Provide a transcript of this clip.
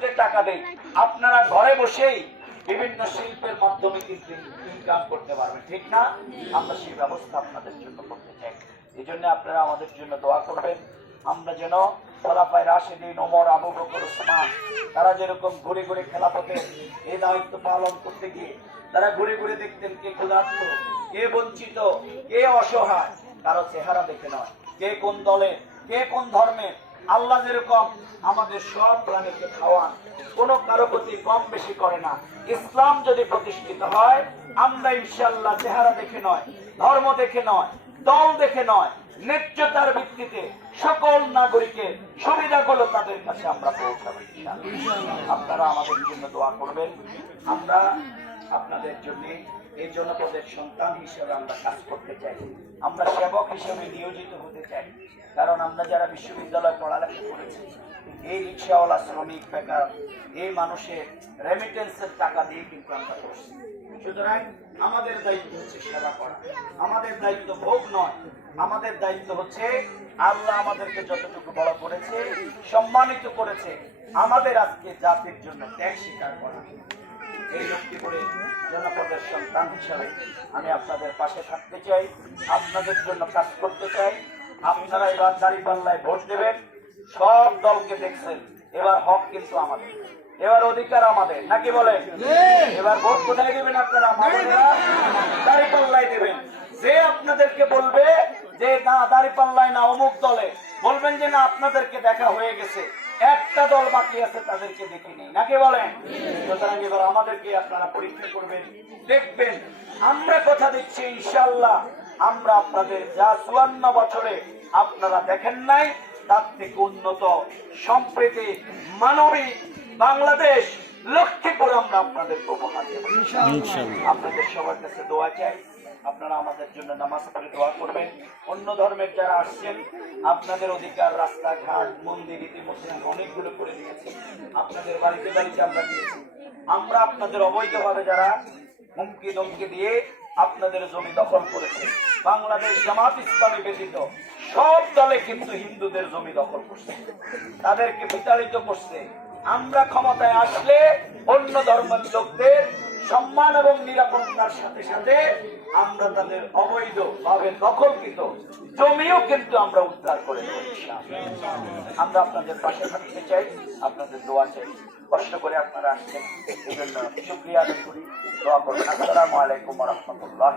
শিল্পে টাকা দেই আপনারা ঘরে বসেই বিভিন্ন শিল্পের মাধ্যমে কিন্তু ইনকাম করতে পারবেন, ঠিক না? আমরা সেই ব্যবস্থা আপনাদের জন্য করতে চাই। এই জন্য আপনারা আমাদের জন্য দোয়া করবেন। আমরা যেন খোলাফায় রাশেদিন, ওমর, আবু বকর, ওসমান, তারা যেরকম ঘুরে ঘুরে খেলা খেলাপথে এই দায়িত্ব পালন করতে গিয়ে তারা ঘুরে ঘুরে দেখতেন কে ক্ষুধার্ত, কে বঞ্চিত, কে অসহায়, কারও চেহারা দেখে নয়। কে কোন দলে কে কোন ধর্মের আল্লাহ যেরকম আমাদের সব প্রাণীকে খাওয়ান, কোনো কারও প্রতি কম বেশি করে না। ইসলাম যদি প্রতিষ্ঠিত হয়, আমরা ইনশাল্লাহ চেহারা দেখে নয়, ধর্ম দেখে নয়, দল দেখে নয় ন্যায্যতার ভিত্তিতে সকল নাগরিকের সুবিধাগুলো তাদের কাছে আমরা পৌঁছাবো আপনারা আমাদের জন্য দোয়া করবেন। আমরা আপনাদের জন্য, এই জনপদের সন্তান হিসেবে আমরা কাজ করতে চাই। আমরা সেবক হিসেবে নিয়োজিত হতে চাই। কারণ আমরা যারা বিশ্ববিদ্যালয়ে পড়ালেখা করেছি, এই রিক্সাওয়ালা শ্রমিক, বেকার, এই মানুষের রেমিটেন্সের টাকা দিয়ে কিন্তু আমরা করছি। সুতরাং আমাদের দায়িত্ব হচ্ছে সেবা করা। আমাদের দায়িত্ব ভোগ নয় আমাদের দায়িত্ব হচ্ছে আল্লাহ আমাদেরকে যতটুকু বড় করেছে, সম্মানিত করেছে, আমাদের আজকে জাতির জন্য ত্যাগ স্বীকার করা। এই লক্ষ্মীপুরে জনপদের সন্তান হিসাবে আমি আপনাদের পাশে থাকতে চাই, আপনাদের জন্য কাজ করতে চাই। আপনারা এবার দাঁড়িপাল্লায় ভোট দেবেন। সব দলকে দেখছেন, এবার হক কিন্তু আমাদের। এবার অধিকার আমাদের। নাকি বলে এবার ভোট কোথায় দেবেন আপনারা? দাঁড়িপাল্লায় দেবেন। যে আপনাদেরকে বলবে না দাঁড়িপাল্লায় না অমুক দলে। বলবেন যে না আপনাদেরকে দেখা হয়ে গেছে। একটা দল বাকি আছে তাদেরকে দেখিনি নাকি বলেন? সুতরাং এবার আমাদেরকে আপনারা পরীক্ষা করবেন দেখবেন। আমরা কথা দিচ্ছি ইনশাল্লাহ আমরা আপনাদের যা চুয়ান্ন বছরে আপনারা দেখেন নাই তার থেকে উন্নত সম্প্রীতি মানবিক বাংলাদেশ লক্ষ্যে করে আমরা আপনাদের উপহার দেব। আপনাদের সবার কাছে দোয়া চাই। আপনারা আমাদের জন্য নামাজ পড়ে দোয়া করবেন। অন্য ধর্মের যারা আসছেন, আপনাদের অধিকার, রাস্তাঘাট, মন্দির ইতিমধ্যে অনেকগুলো করে দিয়েছি। আপনাদের বাড়িতে বাড়িতে আমরা দিয়েছি। আমরা আপনাদের অবৈধভাবে যারা হুমকি দমকি দিয়ে আপনাদের জমি দখল করেছে, বাংলাদেশ জামাত ইসলামী ব্যতীত সব দলে কিন্তু হিন্দুদের জমি দখল করছে। তাদেরকে বিতাড়িত করছে। আমরা ক্ষমতায় আসলে অন্য ধর্মের লোকদের সম্মান এবং নিরাপত্তার সাথে সাথে আমরা তাদের অবৈধ ভাবে দখলকৃত জমিও কিন্তু আমরা উদ্ধার করে আমরা আপনাদের পাশে থাকতে চাই, আপনাদের দোয়া চাই। কষ্ট করে আপনারা আসছেন। এই জন্য শুক্রিয়া আদায় করি। দোয়া করবেন। আসসালামু আলাইকুম রহমতুল্লাহ